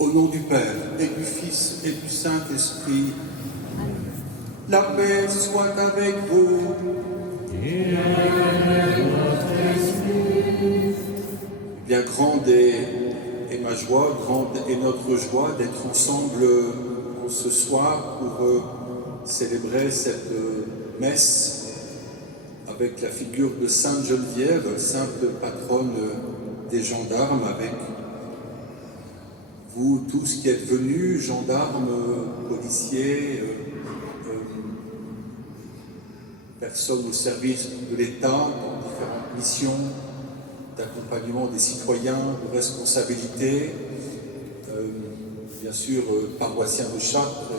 Au nom du Père, et du Fils, et du Saint-Esprit, la paix soit avec vous. Et avec votre esprit. Bien, grande est ma joie, grande est notre joie d'être ensemble ce soir pour célébrer cette messe avec la figure de Sainte Geneviève, sainte patronne des gendarmes, avec vous tous qui êtes venus, gendarmes, policiers, personnes au service de l'État, dans différentes missions d'accompagnement des citoyens, de responsabilité, bien sûr paroissiens de Chartres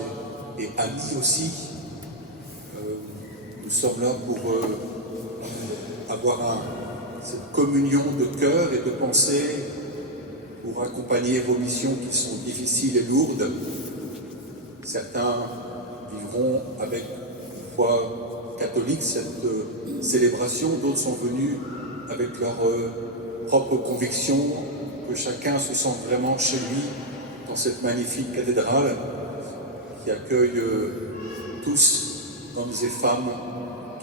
et amis aussi. Nous sommes là pour avoir cette communion de cœur et de pensée pour accompagner vos missions qui sont difficiles et lourdes. Certains vivront avec une foi catholique cette célébration, d'autres sont venus avec leur propre conviction, que chacun se sente vraiment chez lui dans cette magnifique cathédrale qui accueille tous, hommes et femmes,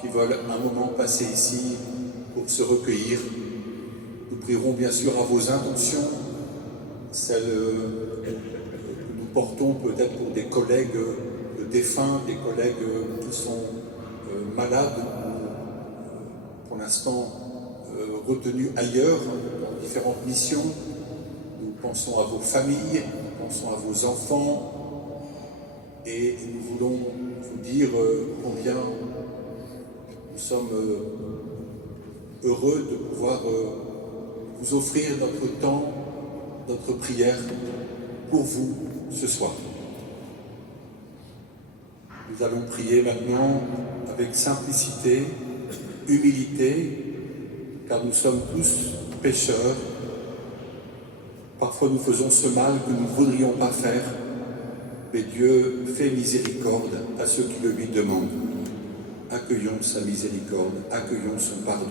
qui veulent un moment passer ici pour se recueillir. Nous prierons bien sûr à vos intentions, celles que nous portons peut-être pour des collègues de défunts, des collègues qui sont malades ou pour l'instant retenus ailleurs dans différentes missions. Nous pensons à vos familles, nous pensons à vos enfants et nous voulons vous dire combien nous sommes heureux de pouvoir vous offrir notre temps, notre prière pour vous ce soir. Nous allons prier maintenant avec simplicité, humilité, car nous sommes tous pécheurs. Parfois nous faisons ce mal que nous ne voudrions pas faire, mais Dieu fait miséricorde à ceux qui le lui demandent. Accueillons sa miséricorde, accueillons son pardon.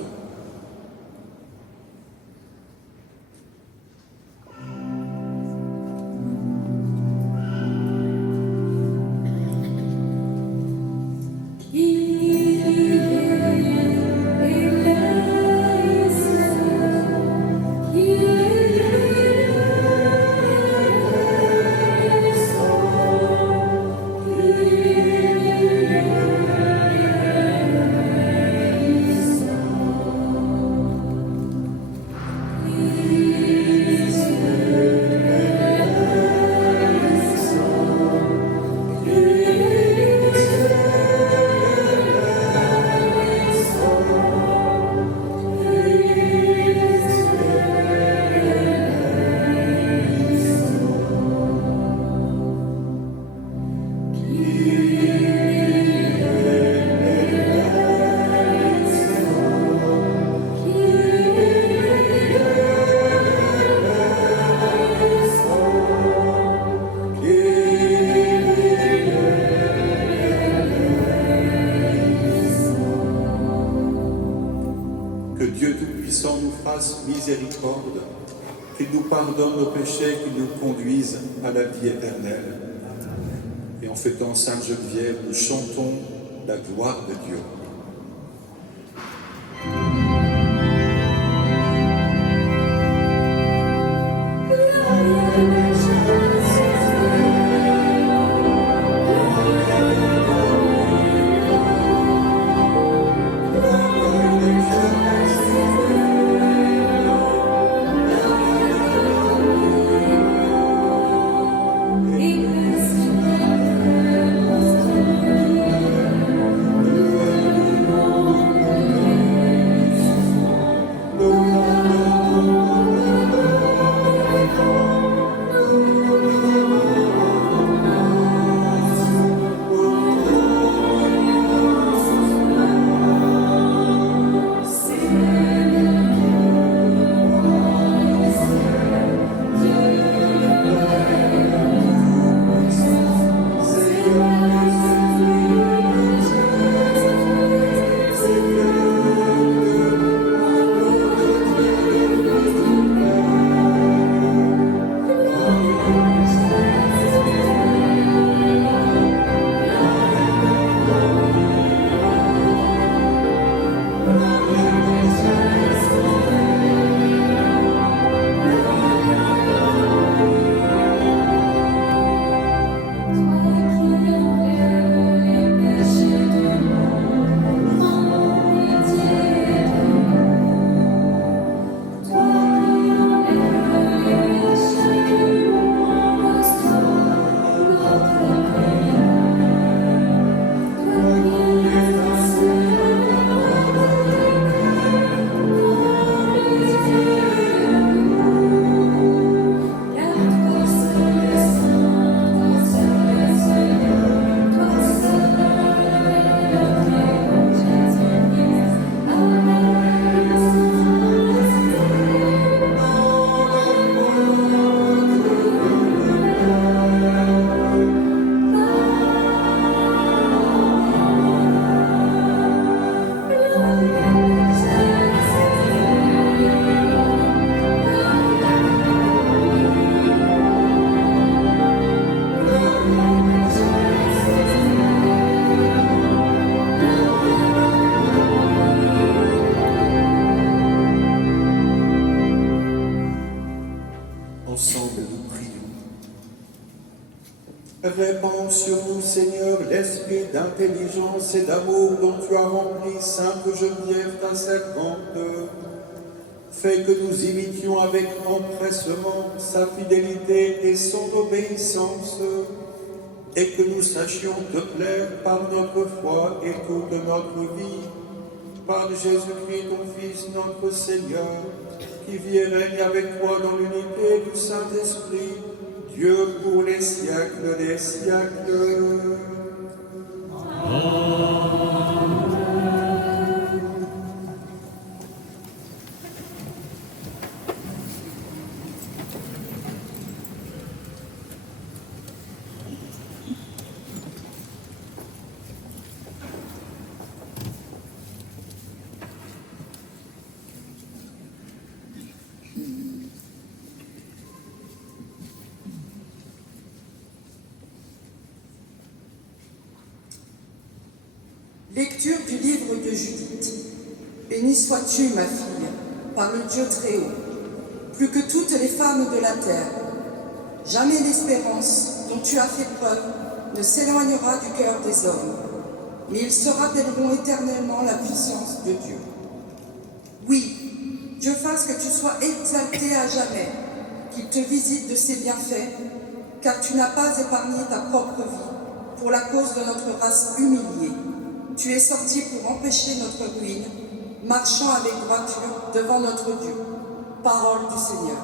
Miséricorde, qu'il nous pardonne nos péchés, qu'il nous conduise à la vie éternelle. Et en fêtant Sainte Geneviève, nous chantons la gloire de Dieu. répands sur nous, Seigneur, l'esprit d'intelligence et d'amour dont tu as rempli Sainte Geneviève, ta servante. Fais que nous imitions avec empressement sa fidélité et son obéissance, et que nous sachions te plaire par notre foi et toute notre vie. Par Jésus-Christ, ton Fils, notre Seigneur, qui vit et règne avec toi dans l'unité du Saint-Esprit, Dieu pour les siècles des siècles. Lecture du livre de Judith. Bénie sois-tu, ma fille, par le Dieu très haut, plus que toutes les femmes de la terre. Jamais l'espérance dont tu as fait preuve ne s'éloignera du cœur des hommes, mais ils se rappelleront éternellement la puissance de Dieu. Oui, Dieu fasse que tu sois exalté à jamais, qu'il te visite de ses bienfaits, car tu n'as pas épargné ta propre vie pour la cause de notre race humiliée. Tu es sorti pour empêcher notre ruine, marchant avec droiture devant notre Dieu. Parole du Seigneur.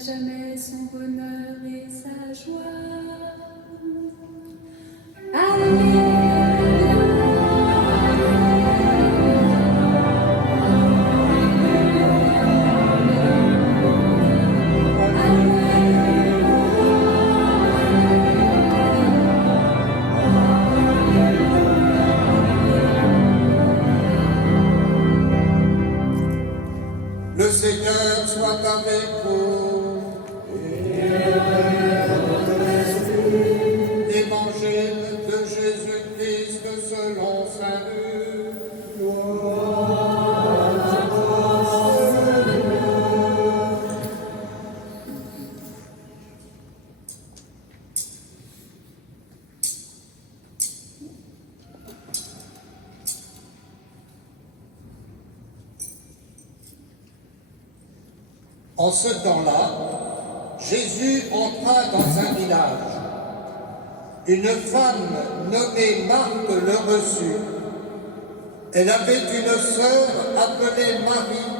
jamais son bonheur et sa joie. Alléluia. Le Seigneur soit avec vous. Évangile de Jésus-Christ selon saint Luc. En ce temps-là, Jésus entra dans un village. Une femme nommée Marthe le reçut. Elle avait une sœur appelée Marie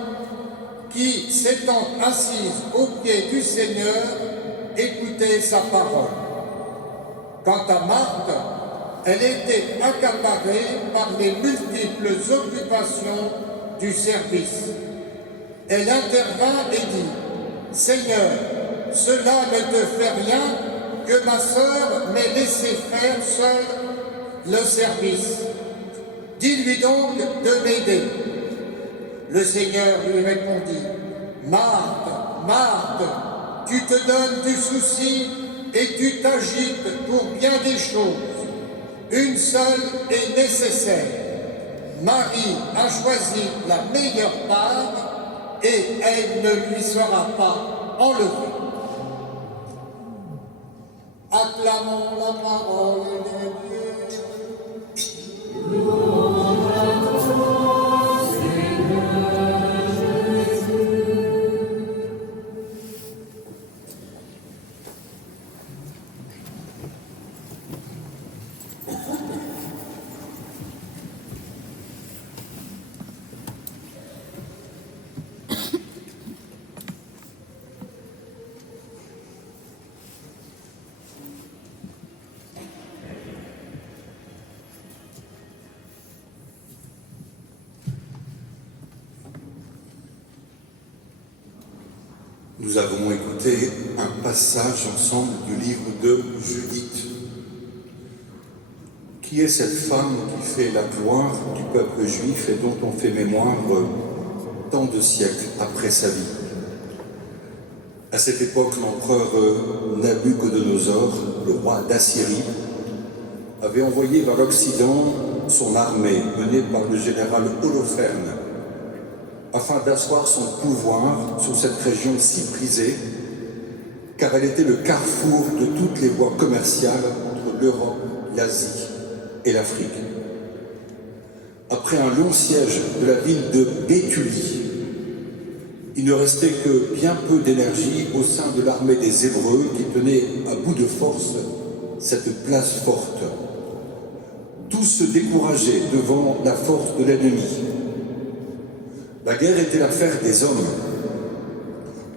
qui, s'étant assise aux pieds du Seigneur, écoutait sa parole. Quant à Marthe, elle était accaparée par les multiples occupations du service. Elle intervint et dit, « Seigneur, cela ne te fait rien que ma sœur m'ait laissé faire seule le service. Dis-lui donc de m'aider. » Le Seigneur lui répondit, « Marthe, Marthe, tu te donnes du souci et tu t'agites pour bien des choses. Une seule est nécessaire. Marie a choisi la meilleure part et elle ne lui sera pas enlevée. » Acclamons la parole de Dieu. Louange à toi, Seigneur Jésus. Nous avons écouté un passage ensemble du livre de Judith. Qui est cette femme qui fait la gloire du peuple juif et dont on fait mémoire tant de siècles après sa vie? À cette époque, l'empereur Nabuchodonosor, le roi d'Assyrie, avait envoyé vers l'Occident son armée menée par le général Holoferne, afin d'asseoir son pouvoir sur cette région si prisée, car elle était le carrefour de toutes les voies commerciales entre l'Europe, l'Asie et l'Afrique. Après un long siège de la ville de Béthulie, il ne restait que bien peu d'énergie au sein de l'armée des Hébreux qui tenait à bout de force cette place forte. Tous se décourageaient devant la force de l'ennemi. La guerre était l'affaire des hommes.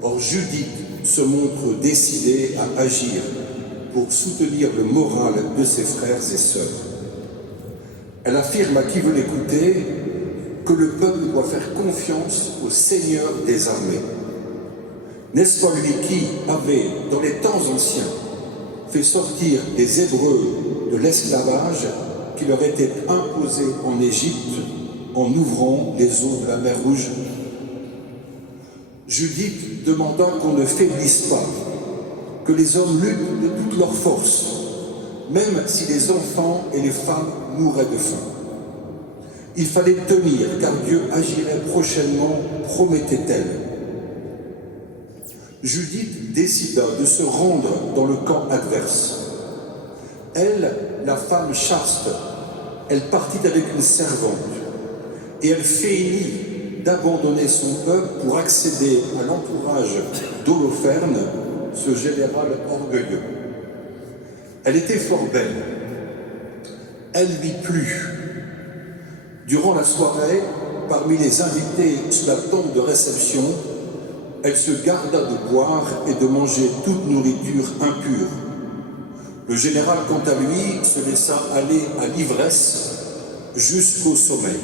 Or Judith se montre décidée à agir pour soutenir le moral de ses frères et sœurs. Elle affirme à qui veut l'écouter que le peuple doit faire confiance au Seigneur des armées. N'est-ce pas lui qui avait, dans les temps anciens, fait sortir les Hébreux de l'esclavage qui leur était imposé en Égypte en ouvrant les eaux de la mer Rouge? Judith demanda qu'on ne faiblisse pas, que les hommes luttent de toute leur force, même si les enfants et les femmes mouraient de faim. Il fallait tenir, car Dieu agirait prochainement, promettait-elle. Judith décida de se rendre dans le camp adverse. Elle, la femme chaste, elle partit avec une servante, et elle feignit d'abandonner son peuple pour accéder à l'entourage d'Holoferne, ce général orgueilleux. Elle était fort belle. Elle lui plut. Durant la soirée, parmi les invités sous la tente de réception, elle se garda de boire et de manger toute nourriture impure. Le général, quant à lui, se laissa aller à l'ivresse jusqu'au sommeil.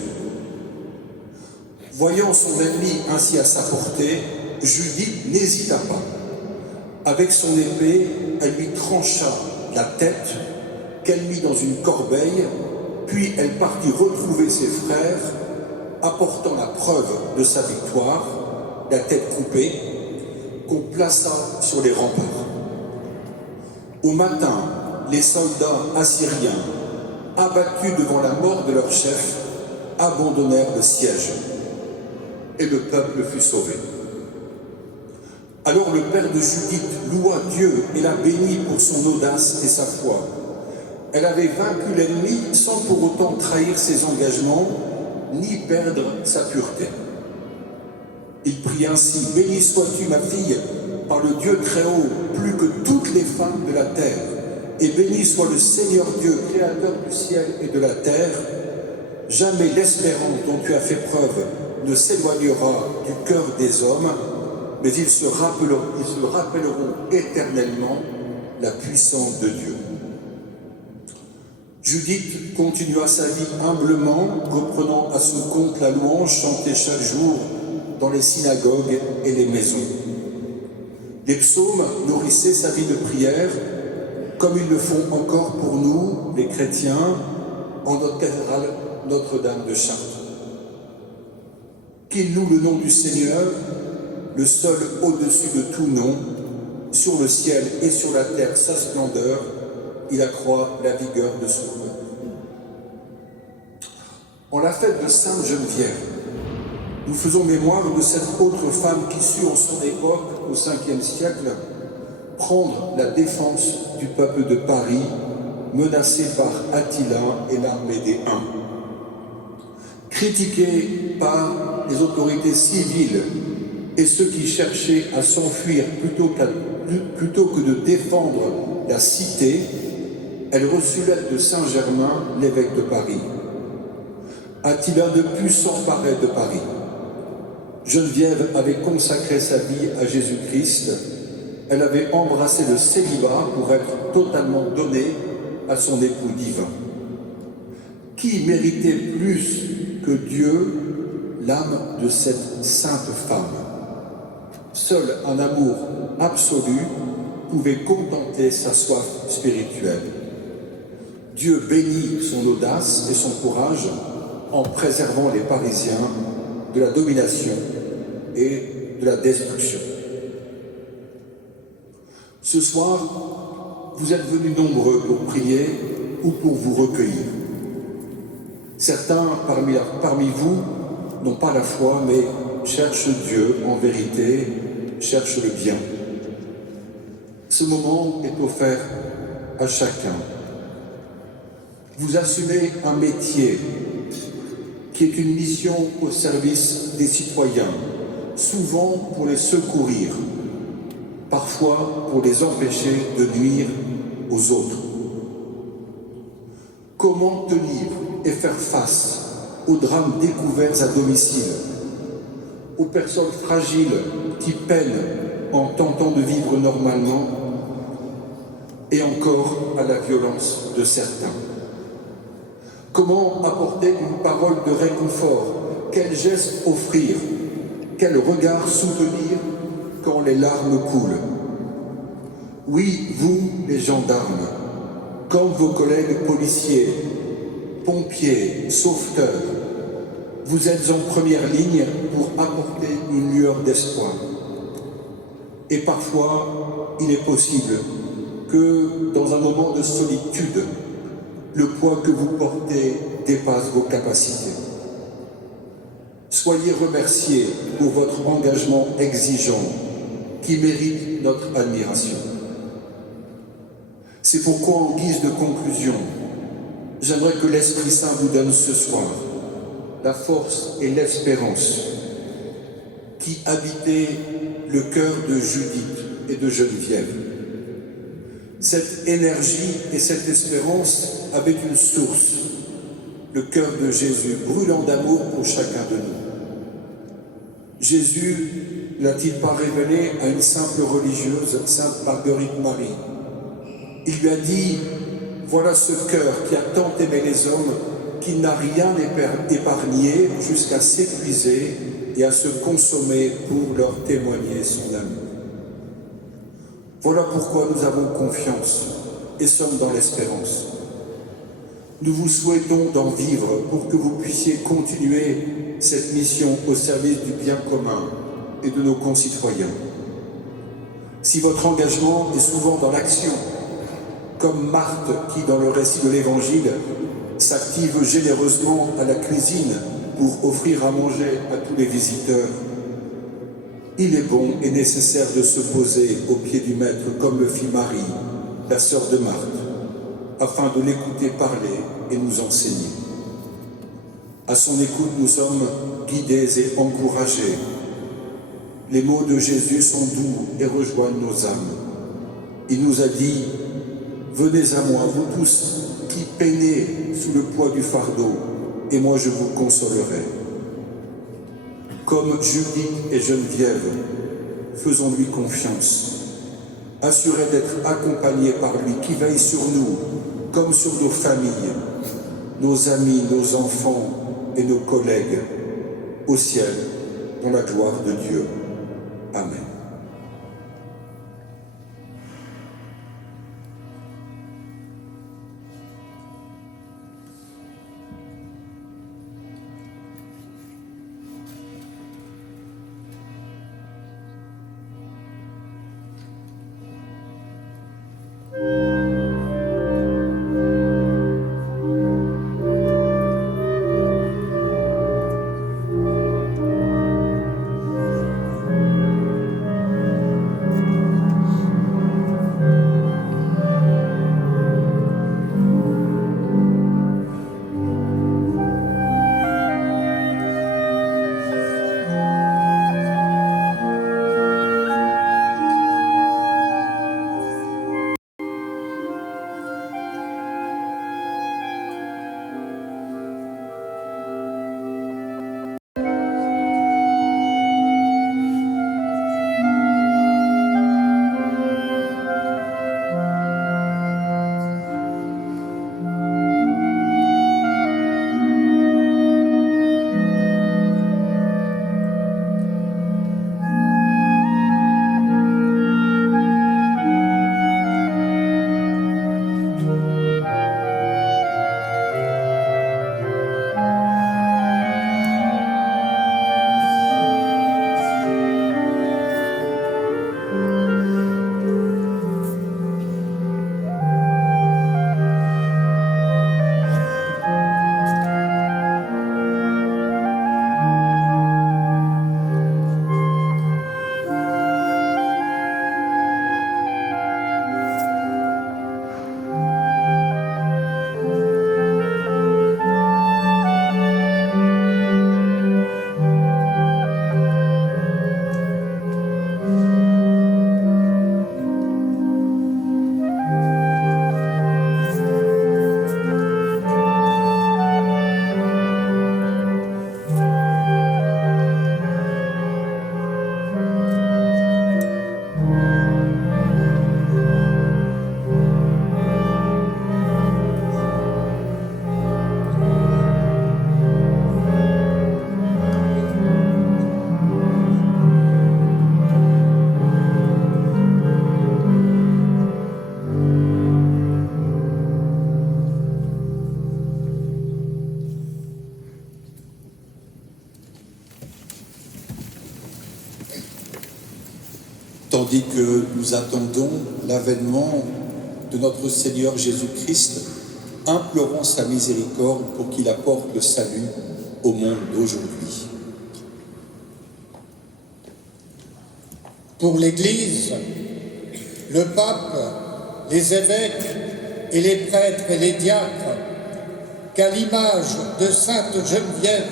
Voyant son ennemi ainsi à sa portée, Judith n'hésita pas. Avec son épée, elle lui trancha la tête, qu'elle mit dans une corbeille, puis elle partit retrouver ses frères, apportant la preuve de sa victoire, la tête coupée, qu'on plaça sur les remparts. Au matin, les soldats assyriens, abattus devant la mort de leur chef, abandonnèrent le siège, et le peuple fut sauvé. Alors le père de Judith loua Dieu et la bénit pour son audace et sa foi. Elle avait vaincu l'ennemi sans pour autant trahir ses engagements, ni perdre sa pureté. Il prie ainsi: « Béni sois-tu, ma fille, par le Dieu très haut, plus que toutes les femmes de la terre, et béni soit le Seigneur Dieu, créateur du ciel et de la terre. Jamais l'espérance dont tu as fait preuve ne s'éloignera du cœur des hommes, mais ils se rappelleront éternellement la puissance de Dieu. » Judith continua sa vie humblement, reprenant à son compte la louange chantée chaque jour dans les synagogues et les maisons. Les psaumes nourrissaient sa vie de prière, comme ils le font encore pour nous, les chrétiens, en notre cathédrale Notre-Dame de Chartres. Qu'il loue le nom du Seigneur, le seul au-dessus de tout nom, sur le ciel et sur la terre sa splendeur, il accroît la vigueur de son peuple. En la fête de Sainte Geneviève, nous faisons mémoire de cette autre femme qui sut en son époque, au 5e siècle, prendre la défense du peuple de Paris, menacé par Attila et l'armée des Huns. Critiquée par les autorités civiles et ceux qui cherchaient à s'enfuir plutôt que de défendre la cité, elle reçut l'aide de Saint-Germain, l'évêque de Paris. Attila ne put s'emparer de Paris. Geneviève avait consacré sa vie à Jésus-Christ. Elle avait embrassé le célibat pour être totalement donnée à son époux divin. Qui méritait plus que Dieu l'âme de cette sainte femme? Seul un amour absolu pouvait contenter sa soif spirituelle. Dieu bénit son audace et son courage en préservant les Parisiens de la domination et de la destruction. Ce soir, vous êtes venus nombreux pour prier ou pour vous recueillir. Certains parmi vous n'ont pas la foi, mais cherchent Dieu en vérité, cherchent le bien. Ce moment est offert à chacun. Vous assumez un métier qui est une mission au service des citoyens, souvent pour les secourir, parfois pour les empêcher de nuire aux autres. Comment tenir et faire face aux drames découverts à domicile, aux personnes fragiles qui peinent en tentant de vivre normalement, et encore à la violence de certains? Comment apporter une parole de réconfort? Quel geste offrir? Quel regard soutenir quand les larmes coulent? Oui, vous, les gendarmes, comme vos collègues policiers, pompiers, sauveteurs, vous êtes en première ligne pour apporter une lueur d'espoir. Et parfois, il est possible que dans un moment de solitude, le poids que vous portez dépasse vos capacités. Soyez remerciés pour votre engagement exigeant qui mérite notre admiration. C'est pourquoi, en guise de conclusion, j'aimerais que l'Esprit Saint vous donne ce soir la force et l'espérance qui habitaient le cœur de Judith et de Geneviève. Cette énergie et cette espérance avaient une source, le cœur de Jésus, brûlant d'amour pour chacun de nous. Jésus l'a-t-il pas révélé à une simple religieuse, Sainte Marguerite Marie? Il lui a dit, voilà ce cœur qui a tant aimé les hommes, qu'il n'a rien épargné jusqu'à s'épuiser et à se consommer pour leur témoigner son amour. Voilà pourquoi nous avons confiance et sommes dans l'espérance. Nous vous souhaitons d'en vivre pour que vous puissiez continuer cette mission au service du bien commun et de nos concitoyens. Si votre engagement est souvent dans l'action, comme Marthe qui, dans le récit de l'Évangile, s'active généreusement à la cuisine pour offrir à manger à tous les visiteurs, il est bon et nécessaire de se poser au pied du Maître comme le fit Marie, la sœur de Marthe, afin de l'écouter parler et nous enseigner. À son écoute, nous sommes guidés et encouragés. Les mots de Jésus sont doux et rejoignent nos âmes. Il nous a dit, « Venez à moi, vous tous qui peinez sous le poids du fardeau, et moi je vous consolerai. » Comme Judith et Geneviève, faisons-lui confiance, assurés d'être accompagnés par lui, qui veille sur nous, comme sur nos familles, nos amis, nos enfants et nos collègues, au ciel, dans la gloire de Dieu. Amen. Tandis que nous attendons l'avènement de notre Seigneur Jésus-Christ, implorons sa miséricorde pour qu'il apporte le salut au monde d'aujourd'hui. Pour l'Église, le pape, les évêques et les prêtres et les diacres, qu'à l'image de sainte Geneviève,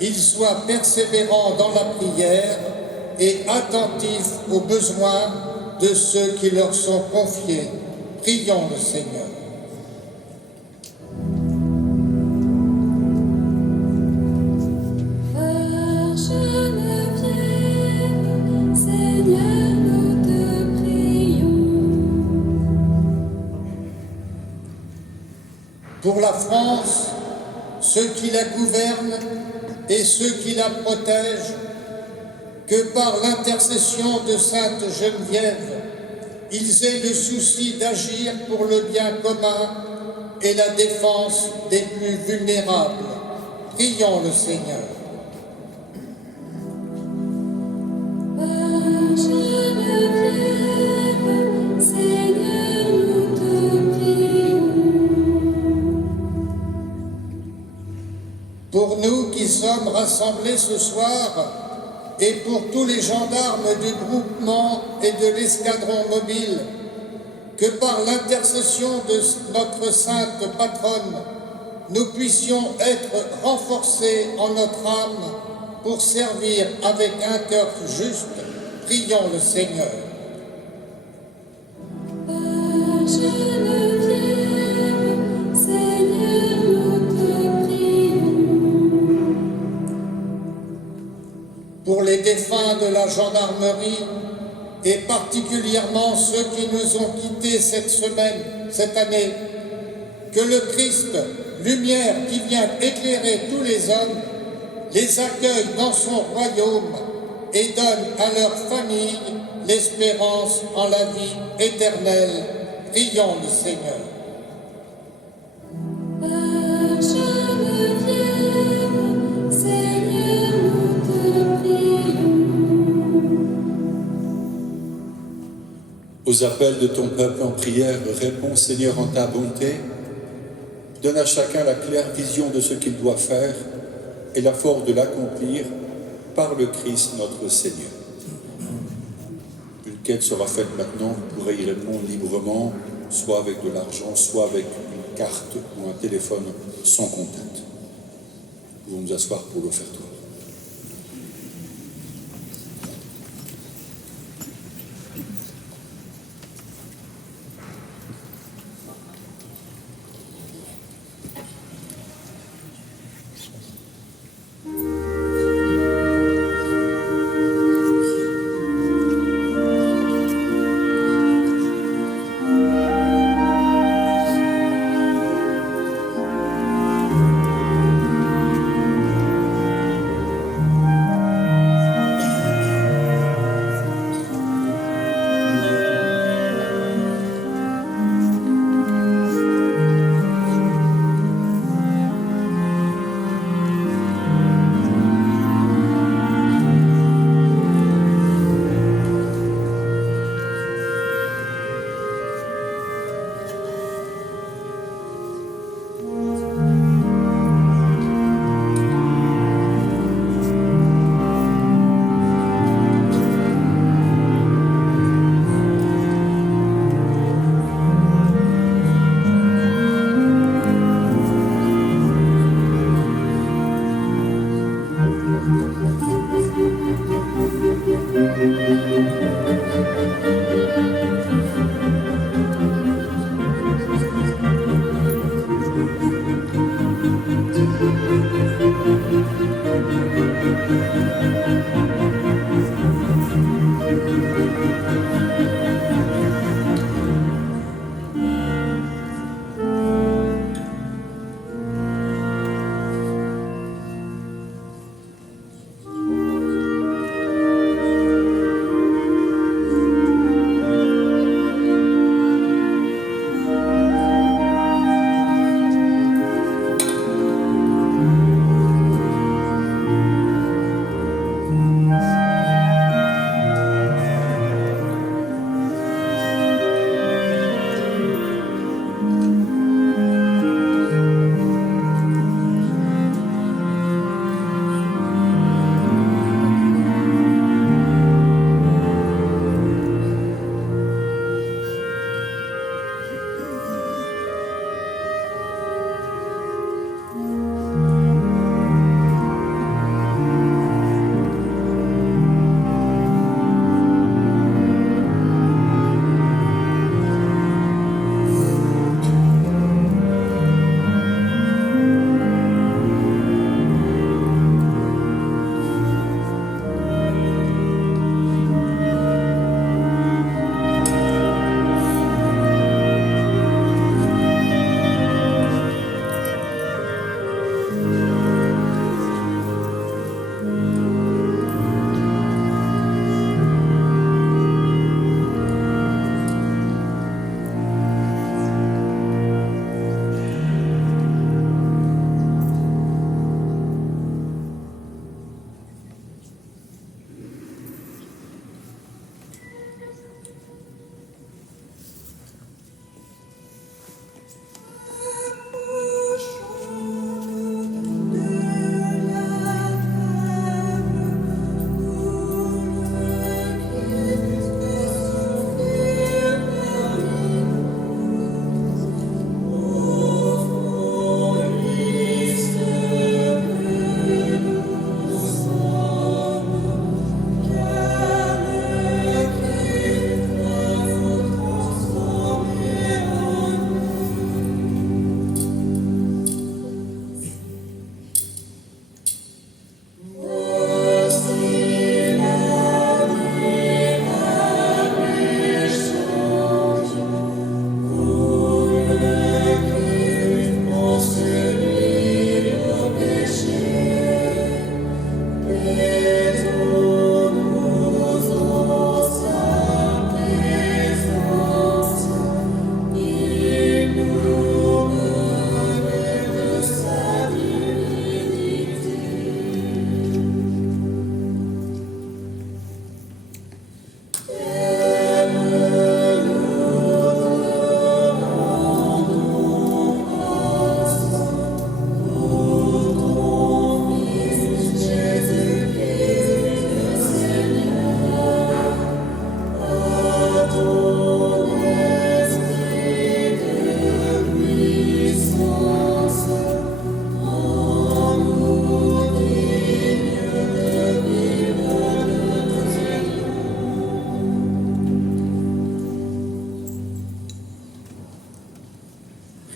ils soient persévérants dans la prière et attentifs aux besoins de ceux qui leur sont confiés. Prions le Seigneur. Geneviève, pour la France, ceux qui la gouvernent et ceux qui la protègent, que par l'intercession de Sainte Geneviève, ils aient le souci d'agir pour le bien commun et la défense des plus vulnérables. Prions le Seigneur. Seigneur, nous te prions. Pour nous qui sommes rassemblés ce soir, et pour tous les gendarmes du groupement et de l'escadron mobile, que par l'intercession de notre sainte patronne, nous puissions être renforcés en notre âme pour servir avec un cœur juste, prions le Seigneur. Geneviève, Seigneur, nous te prions. Pour les défunts de la gendarmerie, et particulièrement ceux qui nous ont quittés cette année, que le Christ, lumière qui vient éclairer tous les hommes, les accueille dans son royaume et donne à leur famille l'espérance en la vie éternelle. Prions le Seigneur. Geneviève, Seigneur, nous te prions. Aux appels de ton peuple en prière, réponds Seigneur en ta bonté. Donne à chacun la claire vision de ce qu'il doit faire et la force de l'accomplir par le Christ notre Seigneur. Une quête sera faite maintenant, vous pourrez y répondre librement, soit avec de l'argent, soit avec une carte ou un téléphone sans contact. Nous pouvons nous asseoir pour l'offertoire.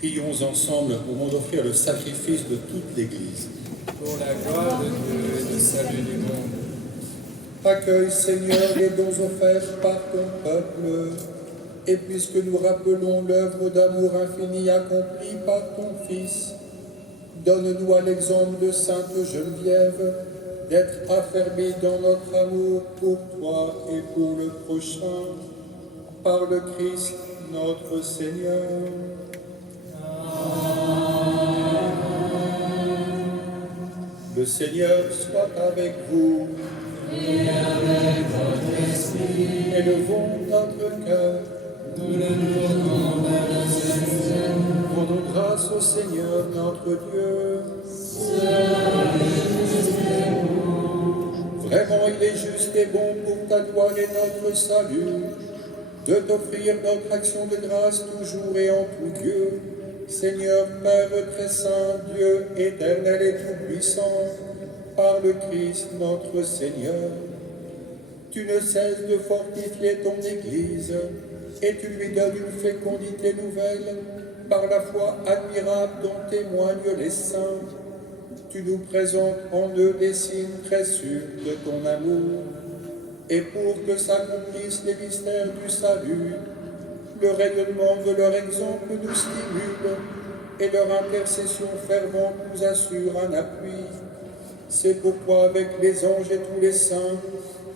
Prions ensemble au moment d'offrir le sacrifice de toute l'Église. Pour la gloire de Dieu et le salut du monde. Accueille, Seigneur, les dons offerts par ton peuple, et puisque nous rappelons l'œuvre d'amour infini accomplie par ton Fils, donne-nous à l'exemple de Sainte Geneviève d'être affermis dans notre amour pour toi et pour le prochain, par le Christ notre Seigneur. Le Seigneur soit avec vous. Et avec votre esprit. Élevons notre cœur. Nous le tournons vers le Seigneur. Rendons grâce au Seigneur notre Dieu. Vraiment, il est juste et bon pour ta gloire et notre salut de t'offrir notre action de grâce toujours et en tout lieu. Seigneur, Père très saint, Dieu éternel et tout-puissant, par le Christ notre Seigneur, tu ne cesses de fortifier ton Église et tu lui donnes une fécondité nouvelle par la foi admirable dont témoignent les saints. Tu nous présentes en eux des signes très sûrs de ton amour, et pour que s'accomplissent les mystères du salut, le rayonnement de leur exemple nous stimule et leur intercession fervente nous assure un appui. C'est pourquoi avec les anges et tous les saints,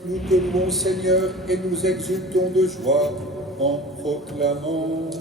nous te louons Seigneur et nous exultons de joie en proclamant.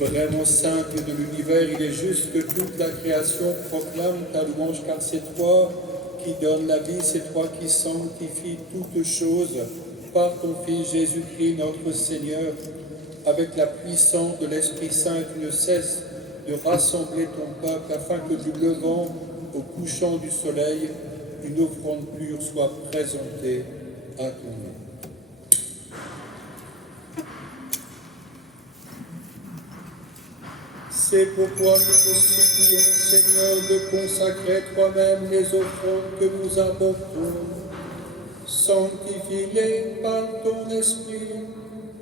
Vraiment sainte de l'univers, il est juste que toute la création proclame ta louange, car c'est toi qui donnes la vie, c'est toi qui sanctifies toutes choses par ton Fils Jésus-Christ notre Seigneur. Avec la puissance de l'Esprit Saint, tu ne cesses de rassembler ton peuple afin que du levant au couchant du soleil, une offrande pure soit présentée à ton nom. C'est pourquoi nous te supplions, Seigneur, de consacrer toi-même les offrandes que nous apportons. Sanctifie-les par ton Esprit,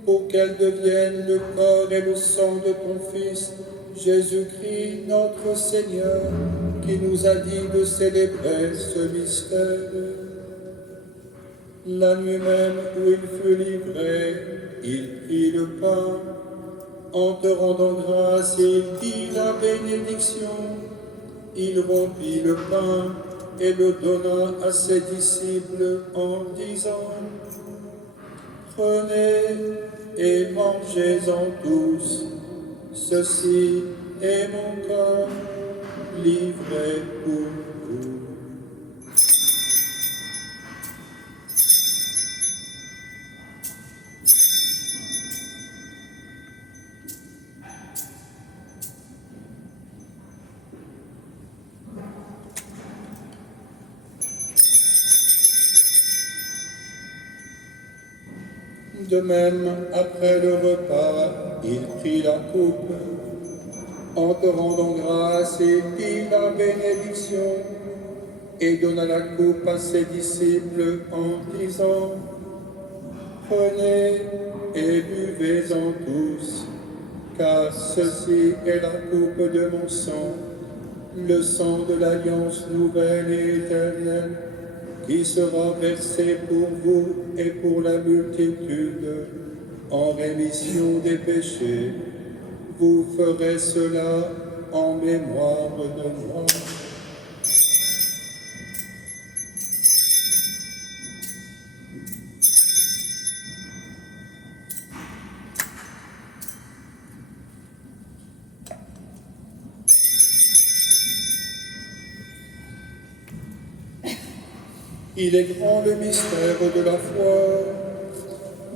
pour qu'elles deviennent le corps et le sang de ton Fils, Jésus-Christ, notre Seigneur, qui nous a dit de célébrer ce mystère. La nuit même où il fut livré, il prit le pain. En te rendant grâce, il dit la bénédiction. Il rompit le pain et le donna à ses disciples en disant: Prenez et mangez-en tous. Ceci est mon corps livré pour vous. De même, après le repas, il prit la coupe. En te rendant grâce, il dit la bénédiction. et donna la coupe à ses disciples en disant: Prenez et buvez-en tous, car ceci est la coupe de mon sang, le sang de l'alliance nouvelle et éternelle, qui sera versé pour vous et pour la multitude en rémission des péchés. Vous ferez cela en mémoire de moi. Il est grand le mystère de la foi.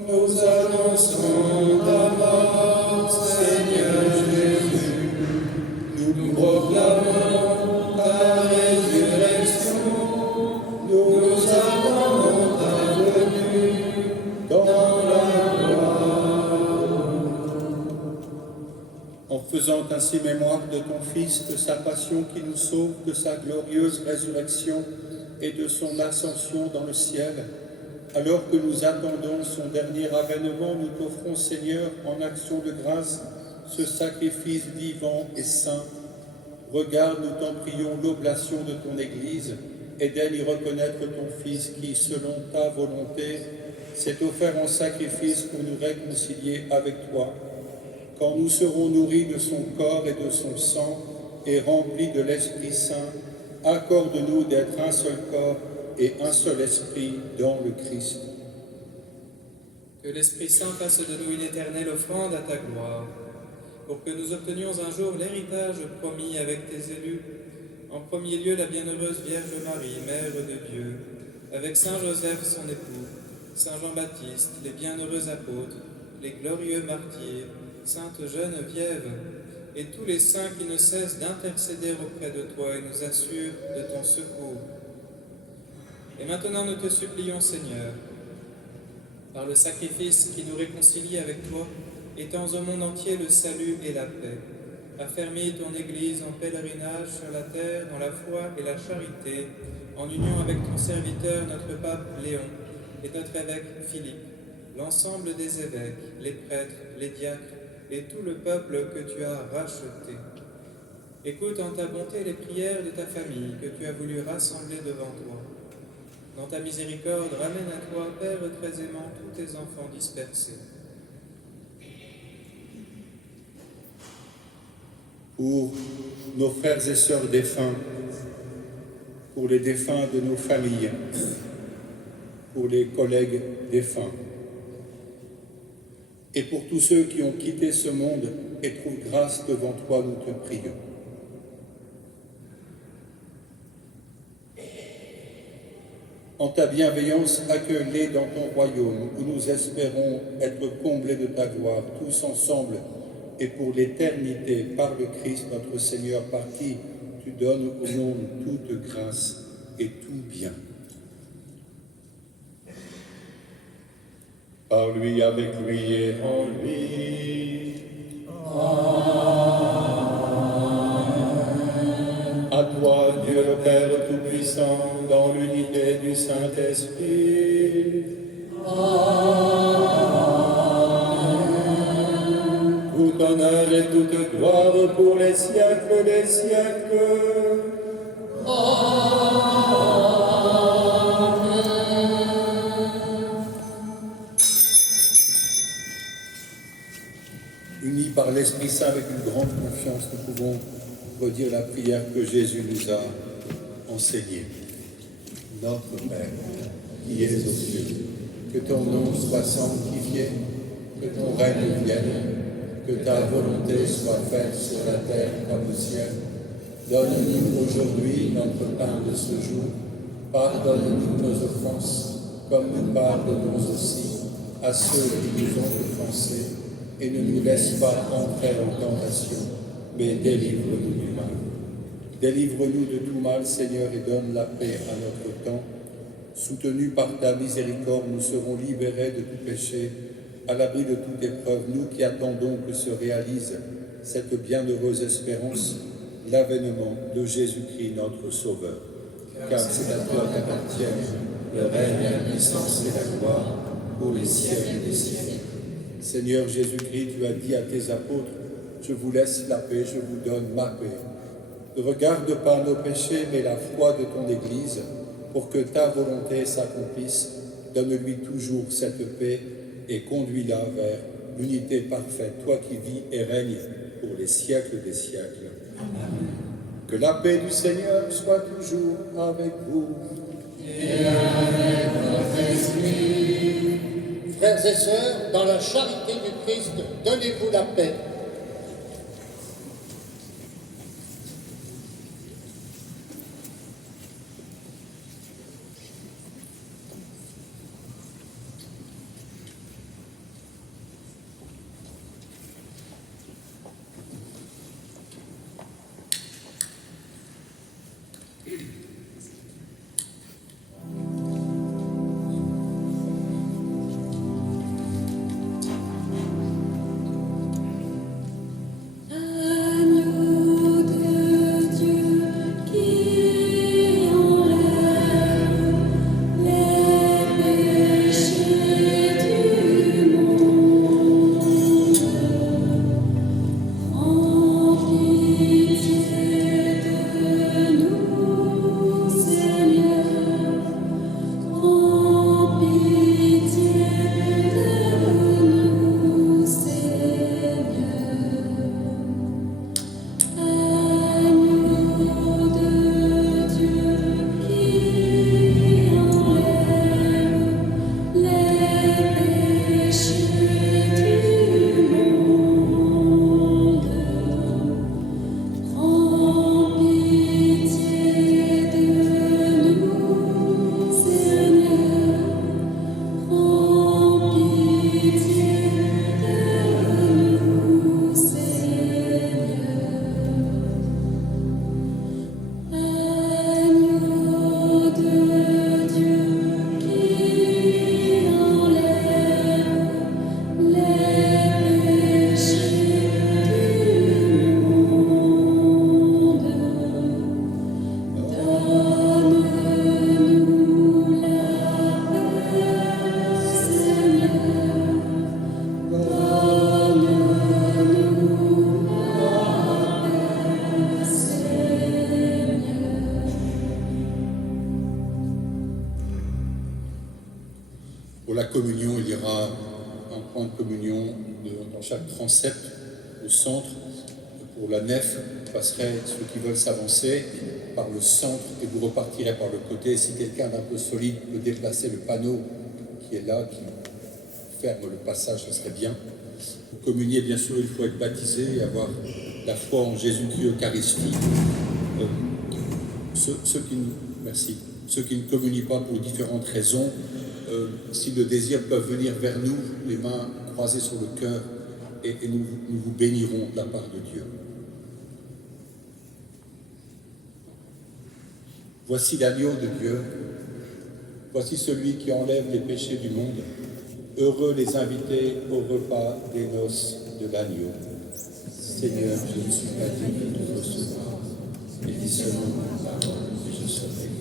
Nous annonçons ta mort, Seigneur Jésus. Nous proclamons ta résurrection. Nous attendons ta venue dans la gloire. En faisant ainsi mémoire de ton Fils, de sa passion qui nous sauve, de sa glorieuse résurrection, et de son ascension dans le ciel, alors que nous attendons son dernier avènement, nous t'offrons, Seigneur, en action de grâce, ce sacrifice vivant et saint. Regarde, nous t'en prions, l'oblation de ton Église, et d'elle y reconnaître ton Fils qui, selon ta volonté, s'est offert en sacrifice pour nous réconcilier avec toi. Quand nous serons nourris de son corps et de son sang, et remplis de l'Esprit Saint, accorde-nous d'être un seul corps et un seul esprit dans le Christ. Que l'Esprit Saint fasse de nous une éternelle offrande à ta gloire, pour que nous obtenions un jour l'héritage promis avec tes élus, en premier lieu la bienheureuse Vierge Marie, Mère de Dieu, avec Saint Joseph son époux, Saint Jean-Baptiste, les bienheureux apôtres, les glorieux martyrs, Sainte Geneviève, et tous les saints qui ne cessent d'intercéder auprès de toi et nous assurent de ton secours. Et maintenant nous te supplions, Seigneur, par le sacrifice qui nous réconcilie avec toi, étends au monde entier le salut et la paix. Affermis ton Église en pèlerinage sur la terre dans la foi et la charité, en union avec ton serviteur, notre pape Léon, et notre évêque Philippe, l'ensemble des évêques, les prêtres, les diacres, et tout le peuple que tu as racheté. Écoute en ta bonté les prières de ta famille que tu as voulu rassembler devant toi. Dans ta miséricorde, ramène à toi, Père, très aimant, tous tes enfants dispersés. Pour nos frères et sœurs défunts, pour les défunts de nos familles, pour les collègues défunts, et pour tous ceux qui ont quitté ce monde et trouvent grâce devant toi, nous te prions. En ta bienveillance, accueille-les dans ton royaume, où nous espérons être comblés de ta gloire, tous ensemble, et pour l'éternité, par le Christ notre Seigneur, par qui tu donnes au monde toute grâce et tout bien. Par lui, avec lui et en lui. Amen. À toi, Dieu le Père Tout-Puissant, dans l'unité du Saint-Esprit. Amen. Tout honneur et toute gloire pour les siècles des siècles. Unis par l'Esprit Saint avec une grande confiance, nous pouvons redire la prière que Jésus nous a enseignée. Notre Père, qui es aux cieux, que ton nom soit sanctifié, que ton règne vienne, que ta volonté soit faite sur la terre comme au ciel. Donne-nous aujourd'hui notre pain de ce jour. Pardonne-nous nos offenses, comme nous pardonnons aussi à ceux qui nous ont offensés. Et ne nous laisse pas entrer en tentation, mais délivre-nous du mal. Délivre-nous de tout mal, Seigneur, et donne la paix à notre temps. Soutenus par ta miséricorde, nous serons libérés de tout péché, à l'abri de toute épreuve, nous qui attendons que se réalise cette bienheureuse espérance, l'avènement de Jésus-Christ, notre Sauveur. car c'est à toi qu'appartiennent le règne, la puissance et la gloire pour les siècles des siècles. Seigneur Jésus-Christ, tu as dit à tes apôtres, je vous laisse la paix, je vous donne ma paix. Ne regarde pas nos péchés, mais la foi de ton Église, pour que ta volonté s'accomplisse. Donne-lui toujours cette paix et conduis-la vers l'unité parfaite, toi qui vis et règnes pour les siècles des siècles. Amen. Que la paix du Seigneur soit toujours avec vous. Et avec votre esprit. Frères et sœurs, dans la charité du Christ, donnez-vous la paix. Dans chaque transept, au centre, pour la nef, vous passerez, ceux qui veulent s'avancer, par le centre et vous repartirez par le côté. Si quelqu'un d'un peu solide peut déplacer le panneau qui est là, qui ferme le passage, ce serait bien. Pour communier, bien sûr, il faut être baptisé et avoir la foi en Jésus-Christ Eucharistie. Ceux qui ne communient pas pour différentes raisons, s'ils le désirent, peuvent venir vers nous, les mains croisées sur le cœur, et nous vous bénirons de la part de Dieu. Voici l'agneau de Dieu, voici celui qui enlève les péchés du monde. Heureux les invités au repas des noces de l'agneau. Seigneur, je ne suis pas digne de te recevoir, mais dis seulement ma parole et je serai guéri.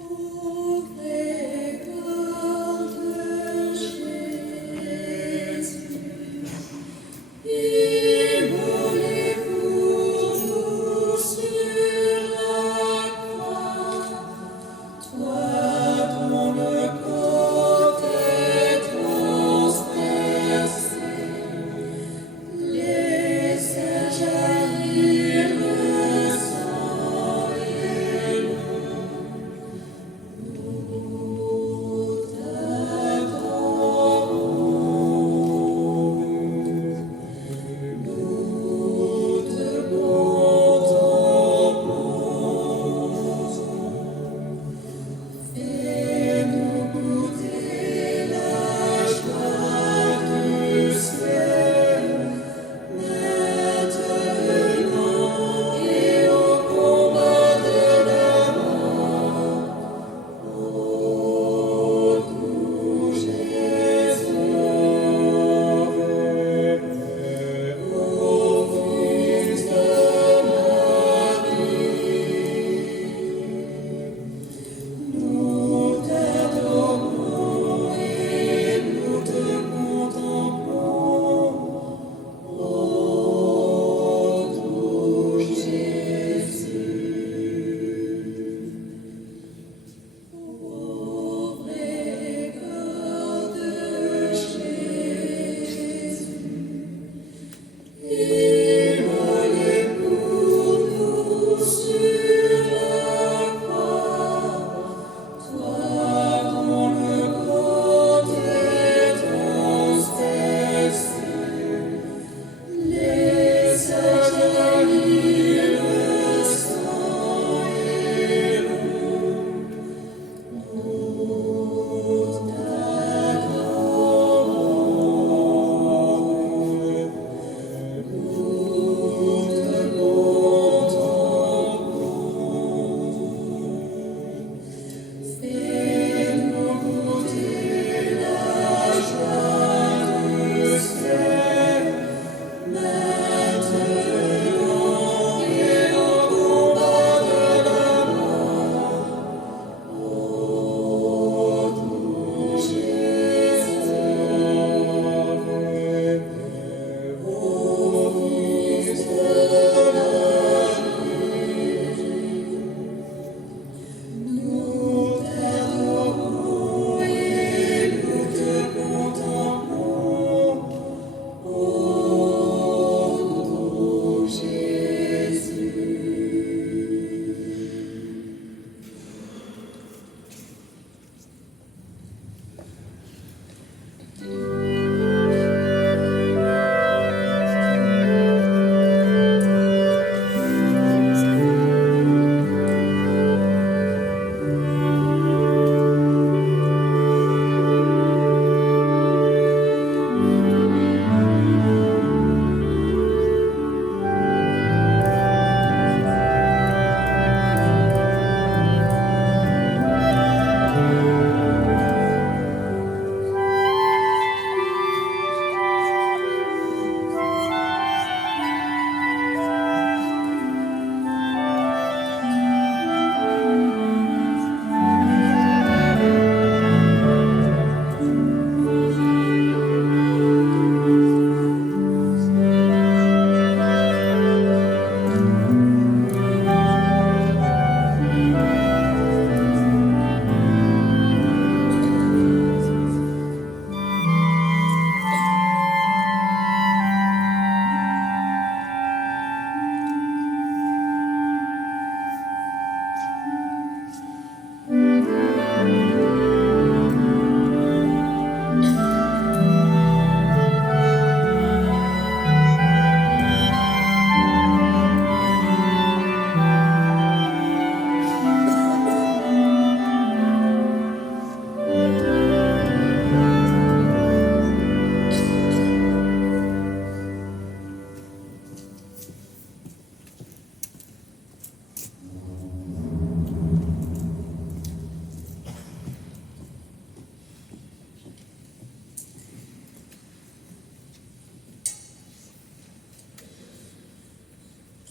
Au Créateur,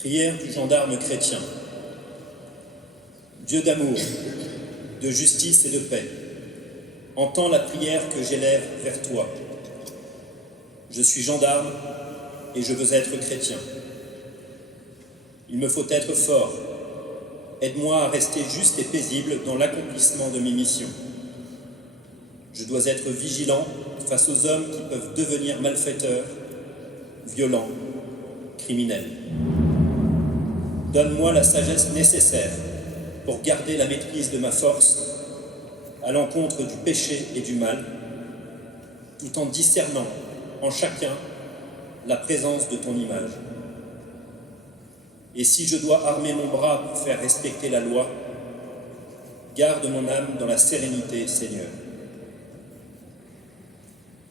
Prière du gendarme chrétien. Dieu d'amour, de justice et de paix, entends la prière que j'élève vers toi. Je suis gendarme et je veux être chrétien. Il me faut être fort. Aide-moi à rester juste et paisible dans l'accomplissement de mes missions. Je dois être vigilant face aux hommes qui peuvent devenir malfaiteurs, violents, criminels. Donne-moi la sagesse nécessaire pour garder la maîtrise de ma force à l'encontre du péché et du mal, tout en discernant en chacun la présence de ton image. Et si je dois armer mon bras pour faire respecter la loi, garde mon âme dans la sérénité, Seigneur.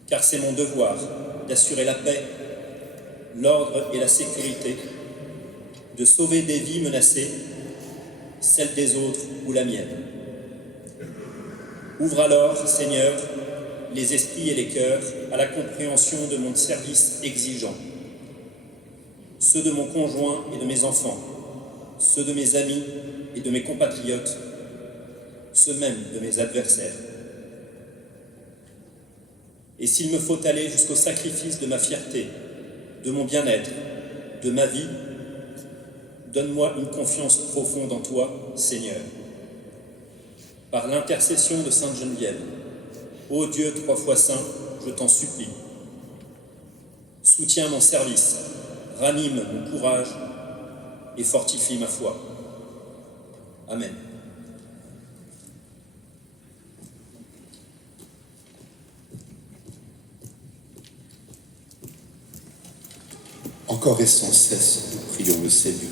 Car c'est mon devoir d'assurer la paix, l'ordre et la sécurité, de sauver des vies menacées, celles des autres ou la mienne. Ouvre alors, Seigneur, les esprits et les cœurs à la compréhension de mon service exigeant, ceux de mon conjoint et de mes enfants, ceux de mes amis et de mes compatriotes, ceux même de mes adversaires. Et s'il me faut aller jusqu'au sacrifice de ma fierté, de mon bien-être, de ma vie, donne-moi une confiance profonde en toi, Seigneur. Par l'intercession de Sainte Geneviève, ô Dieu 3 fois saint, je t'en supplie. Soutiens mon service, ranime mon courage et fortifie ma foi. Amen. Encore et sans cesse, nous prions le Seigneur.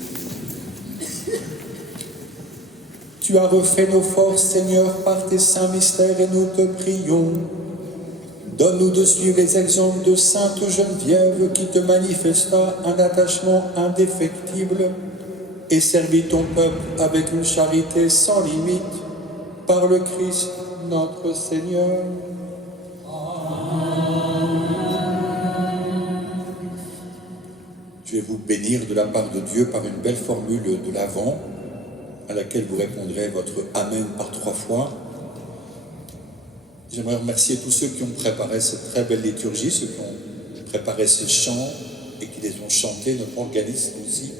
Tu as refait nos forces, Seigneur, par tes saints mystères et nous te prions. Donne-nous de suivre les exemples de Sainte Geneviève qui te manifesta un attachement indéfectible et servit ton peuple avec une charité sans limite par le Christ notre Seigneur. Je vais vous bénir de la part de Dieu par une belle formule de l'Avent à laquelle vous répondrez votre Amen par 3 fois. J'aimerais remercier tous ceux qui ont préparé cette très belle liturgie, ceux qui ont préparé ces chants et qui les ont chantés, notre organisme aussi,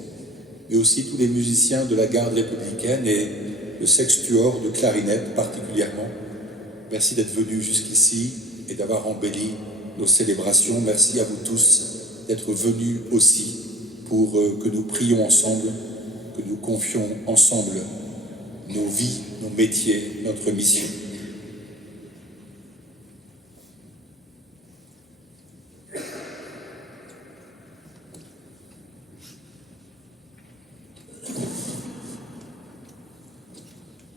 mais aussi tous les musiciens de la garde républicaine et le sextuor de clarinette particulièrement. Merci d'être venus jusqu'ici et d'avoir embelli nos célébrations. Merci à vous tous d'être venus aussi pour que nous prions ensemble, que nous confions ensemble nos vies, nos métiers, notre mission.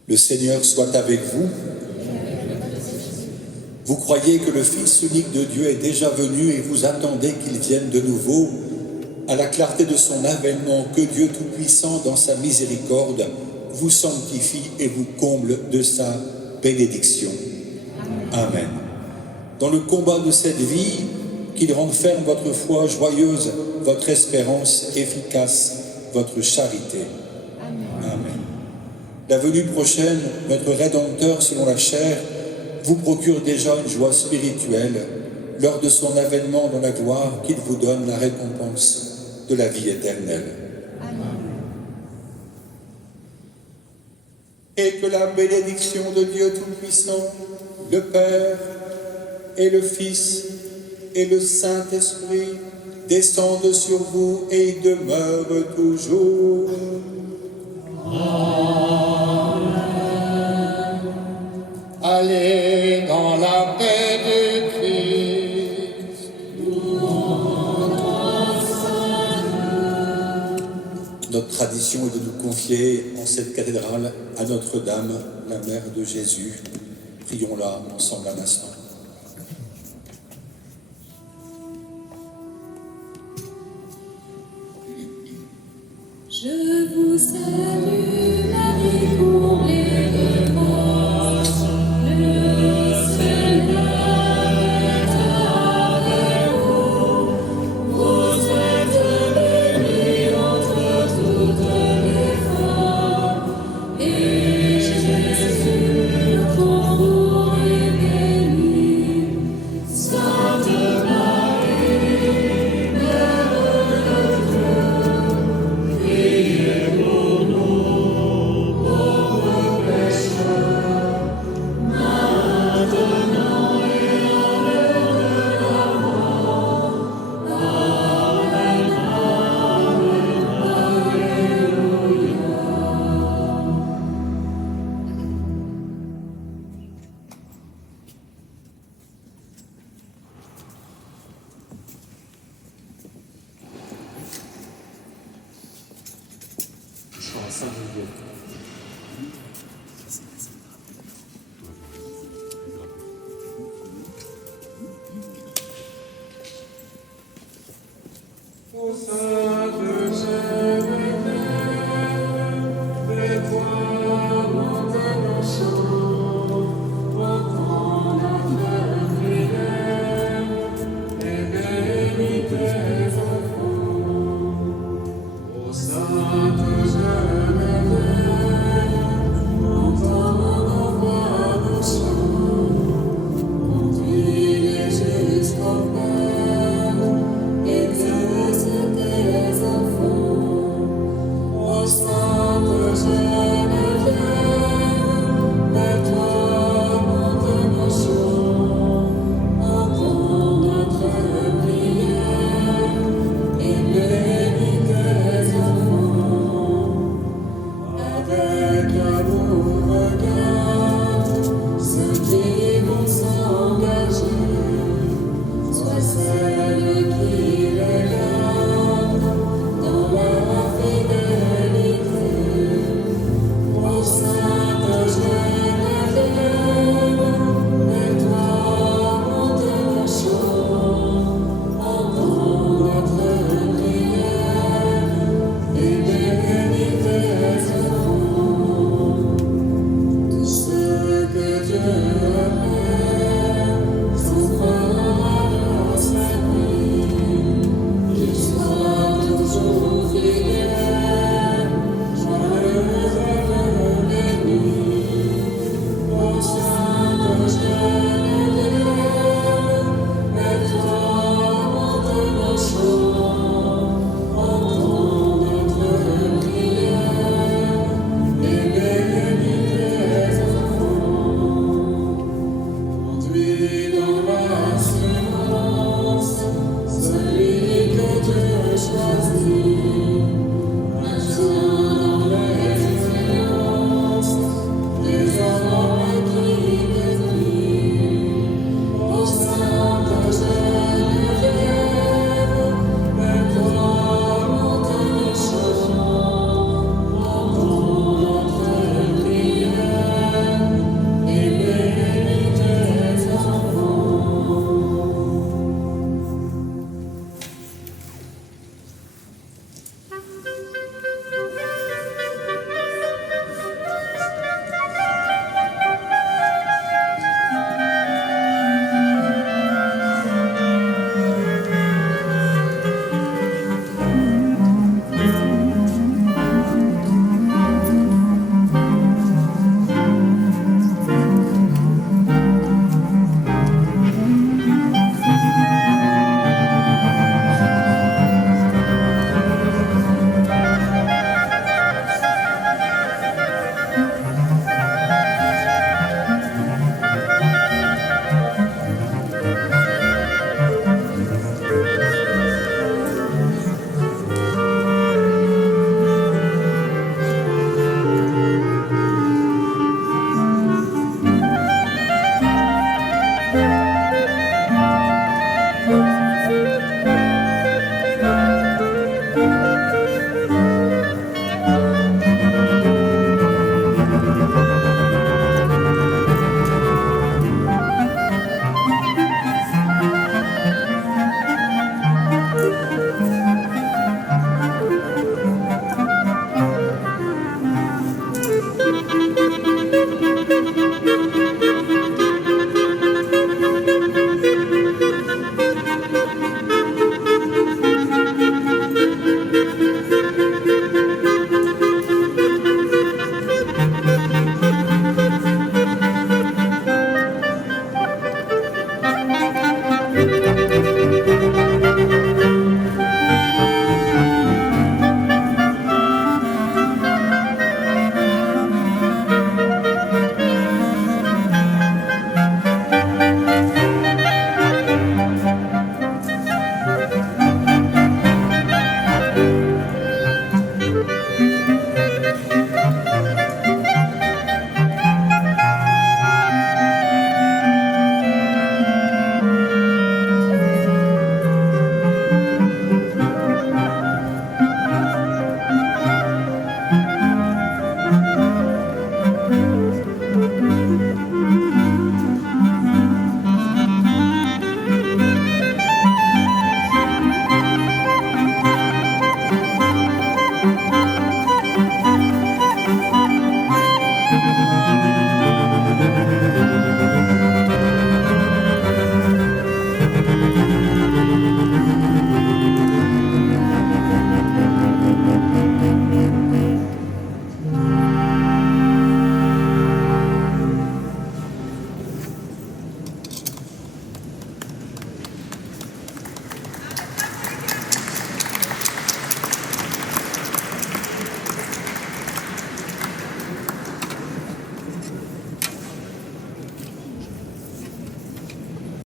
Le Seigneur soit avec vous. Vous croyez que le Fils unique de Dieu est déjà venu et vous attendez qu'il vienne de nouveau à la clarté de son avènement, que Dieu Tout-Puissant, dans sa miséricorde, vous sanctifie et vous comble de sa bénédiction. Amen. Dans le combat de cette vie, qu'il rende ferme votre foi joyeuse, votre espérance efficace, votre charité. Amen. La venue prochaine, notre Rédempteur selon la chair, vous procure déjà une joie spirituelle lors de son avènement dans la gloire, qu'il vous donne la récompense de la vie éternelle. Amen. Et que la bénédiction de Dieu Tout-Puissant, le Père et le Fils et le Saint-Esprit descendent sur vous et demeurent toujours. Allez dans la paix du Christ. Notre tradition est de nous confier en cette cathédrale à Notre-Dame, la Mère de Jésus. Prions-la ensemble un instant. Je vous salue, Marie, comblée de grâce. Le Seigneur est avec vous. Vous êtes bénie entre toutes Au sein